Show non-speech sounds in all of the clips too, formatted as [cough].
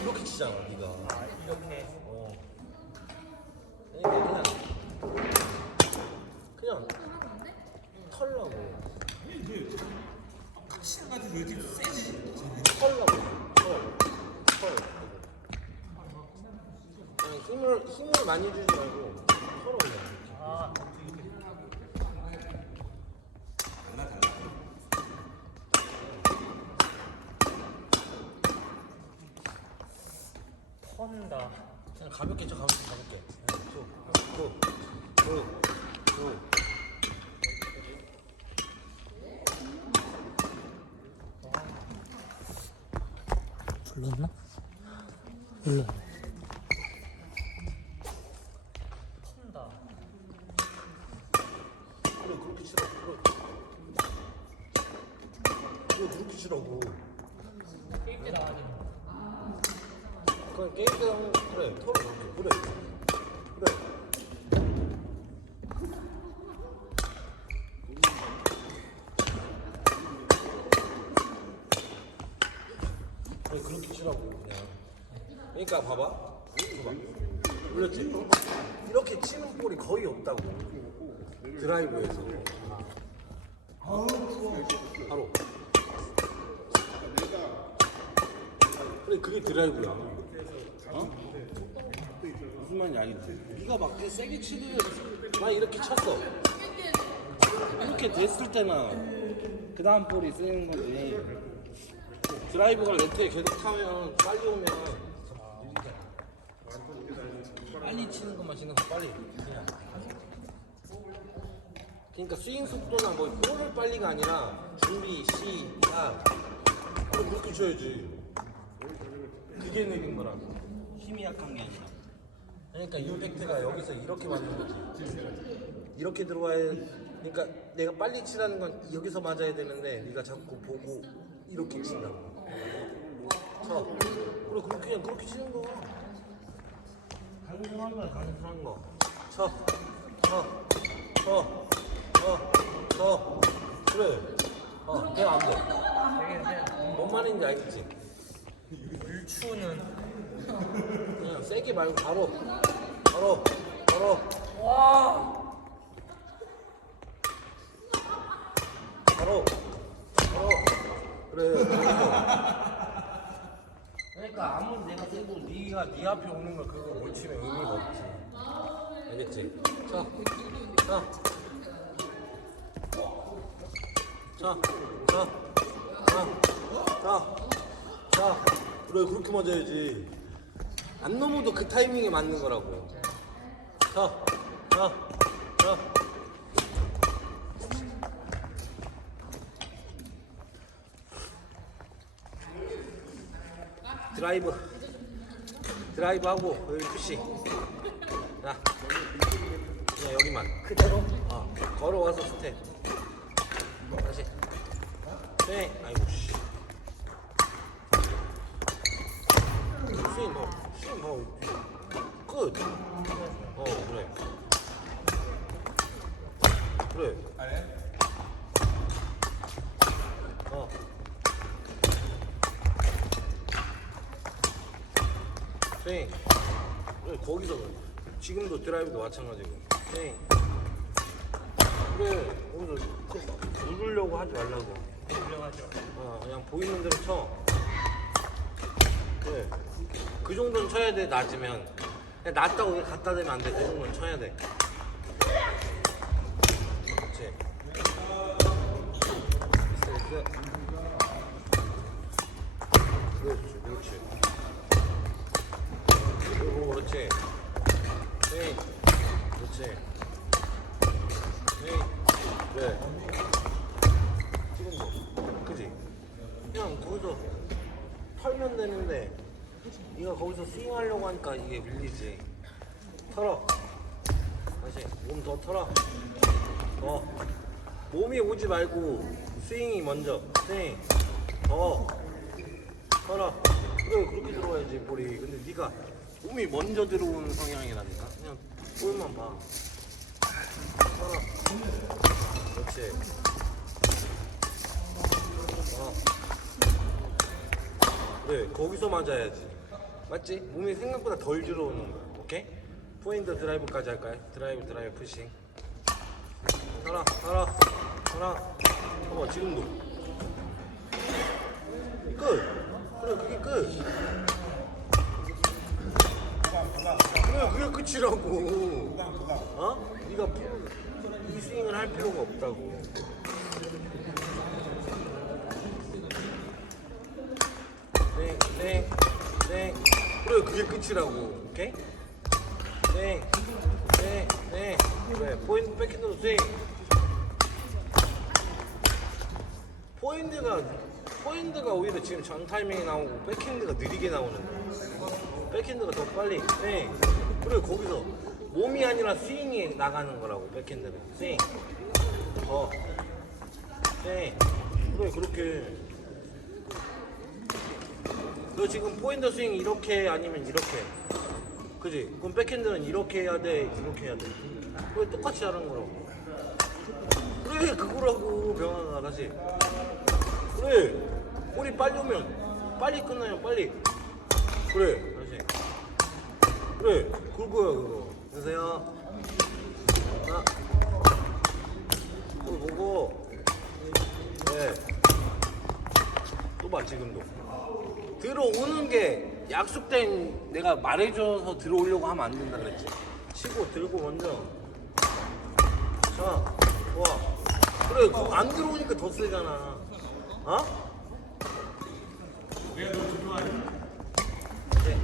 이렇게 치잖아 네가. 이렇게. 어. 그냥 그냥. 털라고. 확실하지 왜 이렇게 세지? 털라고. 털털. 힘을 힘을 많이 주지 말고. 가볍게 쳐 가볍게 가볍게. 툭, 툭, 툭, 툭. 불렀나? 불렀네. 그래 털어 그래 그래. 그래 그렇게 치라고 그냥. 그러니까 봐봐. 봐봐. 올렸지? 이렇게 치는 볼이 거의 없다고. 드라이브에서. 바로. 그래 그게 드라이브야. 어? 무슨 말인지 알겠지? 네가 막 세게 치든 나 이렇게 쳤어. 이렇게 됐을 때는 그 다음 볼이 쓰는 거지. 드라이브가 레트에 계속 타면 빨리 오면 빨리 치는 것만 치는 거 빨리 그냥. 그러니까 스윙 속도나 뭐 볼을 빨리가 아니라 준비 시작 그렇게 쳐야지 그게 느린 거라고 힘이 약한 게 아니라. 그러니까 임팩트가 여기서 이렇게 맞는 거지. 이렇게 들어와야 그러니까 내가 빨리 치라는 건 여기서 맞아야 되는데 네가 자꾸 보고 이렇게 친다고. 쳐 그래 그렇게 그냥 그렇게 치는 거 단순한 거야 단순한 거. 쳐, 쳐, 쳐, 쳐, 쳐. 그래. 어, 그냥 안돼. 되게 그냥 뭔 말인지 알겠지? 물추는 그냥 세게 말고 바로 바로 바로. 와. 바로 바로. 그래 그러니까 아무리 내가 세고 네가 네 앞에 오는 걸 그거 못 치면 의미가 없지. 알겠지? 자, 자, 자, 자, 자, 자, 자, 그래 그렇게 맞아야지. 안 넘어도 그 타이밍에 맞는 거라고. 자, 자, 자. 드라이브. 드라이브 하고 여기 푸시. 자. 그냥 여기만. 그대로? 어 걸어와서 스텝. 다시. 스윙 아이고 끝 어 그래. 그래. 아래? 어 스윙 그래 거기서 그래. 지금도 드라이브도 마찬가지고. 스윙 그래 거기서 그 누르려고 하지 말라고. 불려가죠. 어 그냥 보이는 대로 쳐. 그래. 그 정도는 쳐야 돼 낮으면 낮다고 그냥 갖다 대면 안 돼 그 정도는 쳐야 돼. 그렇지 스트레스 그렇지 그렇지. 그리고 그렇지. 네 그렇지 네 그래 지금도 그지 그냥 거기서 털면 되는데 네가 거기서 스윙하려고 하니까 이게 밀리지. 털어. 다시. 몸 더 털어. 더. 몸이 오지 말고 스윙이 먼저. 스윙. 더. 털어. 그래 그렇게 들어와야지 볼이. 근데 네가 몸이 먼저 들어오는 성향이라니까 그냥 볼만 봐. 털어. 그렇지. 어. 그래 거기서 맞아야지 맞지? 몸이 생각보다 덜 들어오는 거야 오케이? 포인트 드라이브까지 할까요? 드라이브 드라이브 푸싱 하나 하나 하나 어머 지금도 끝. 그래 그게 끝. 그래 그게 끝이라고. 어? 네가 이 스윙을 할 필요가 없다고. 네, 네, 네. 그래 그게 끝이라고. 오케이? 네, 네, 네. 그래 포인트 백핸드로 스윙. 포인트가 포인트가 오히려 지금 전 타이밍에 나오고 백핸드가 느리게 나오는 거야. 백핸드가 더 빨리. 네. 그래 거기서 몸이 아니라 스윙이 나가는 거라고 백핸드는 스윙. 더. 네. 그래 그렇게. 너 지금 포인트 스윙 이렇게 아니면 이렇게. 그지? 그럼 백핸드는 이렇게 해야 돼, 이렇게 해야 돼. 그래 똑같이 하는 거라고. 그래 그거라고 병아가 다시. 그래 볼이 빨리 오면 빨리 끝나요 빨리 그래 다시 그래 그거야 그거 여보세요 하나 볼 보고 네또봐 지금도 들어오는 게 약속된 내가 말해줘서 들어오려고 하면 안 된다 그랬지 치고 들고 먼저 자 좋아 그래 그거 안 들어오니까 더 세잖아 어? 좋아해. 네.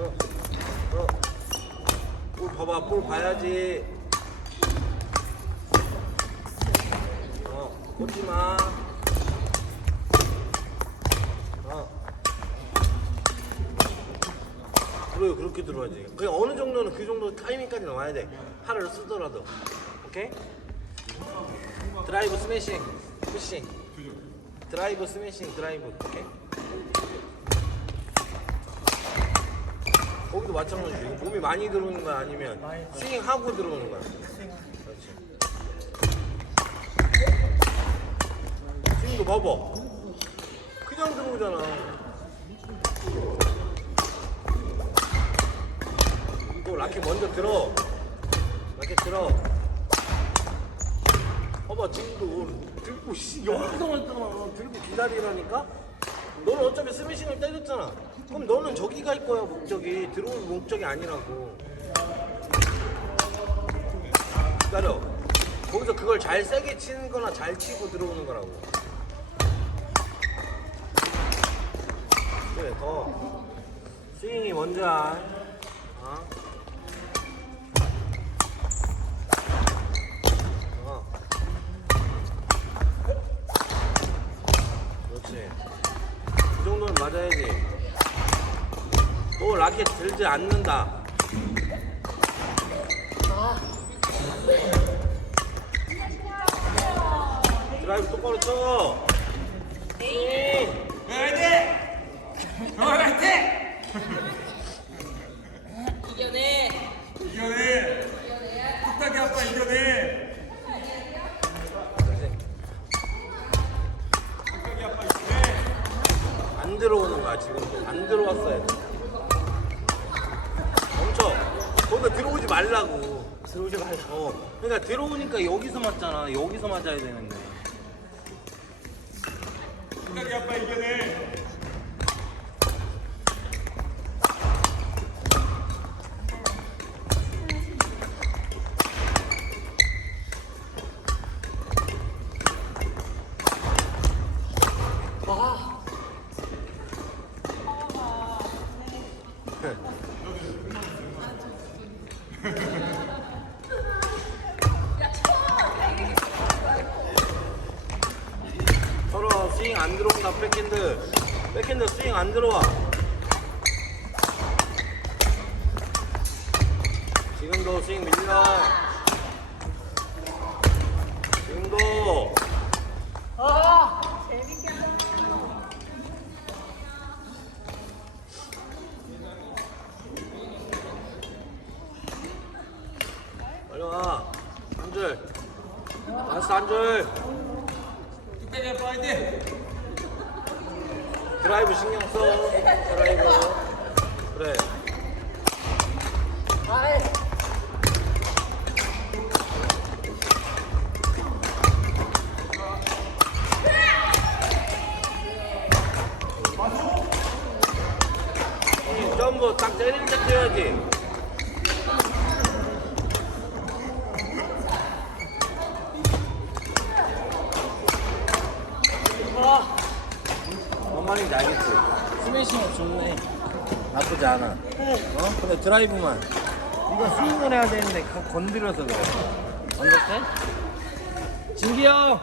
어, 어. 볼 봐봐, 볼 봐야지. 어, 꽂지 마. 그래, 그렇게 들어야지. 그냥 어느 정도는 그 정도 타이밍까지 나와야 돼. 팔을 쓰더라도. 오케이? 드라이브 스매싱, 푸싱. 드라이브 스매싱, 드라이브. 오케이? 거기도 마찬가지지. 몸이 많이 들어오는 거야 아니면 스윙하고 들어오는 거야. 그렇지. 스윙도 봐봐. 그냥 들어오잖아. 또 라켓 먼저 들어. 라켓 들어. 봐봐 지금도 들고 씨 여기서만 들고 기다리라니까. 너는 어차피 스매싱을 때렸잖아. 그럼 너는 저기 갈 거야 목적이 들어오는 목적이 아니라고. 기다려. 거기서 그걸 잘 세게 치는 거나 잘 치고 들어오는 거라고. 그래 더 스윙이 먼저 들지 않는다. 드라이브 똑바로 쳐. 네. 화이팅! 병아 화이팅! 이겨내. 이겨내. 뚝딱이 아빠 이겨내. 뚝딱이 아빠 이겨내. 안 들어오는 거야 지금도 안 들어왔어야 돼 거기다 들어오지 말라고. 들어오지 말라 어. 그러니까 들어오니까 여기서 맞잖아. 여기서 맞아야 되는데. 뚝딱이 아빠 이겨내. [laughs] 서로 스윙 안 들어온다 백핸드. 백핸드 스윙 안 들어와. 지금도 스윙 밀려 다 뭔 말인지 알겠지? 스매싱은 좋네. 나쁘지 않아. 어? 근데 드라이브만. 이거 스윙을 해야 되는데 가- 건드려서 그래. 언더스탠? 진기 형!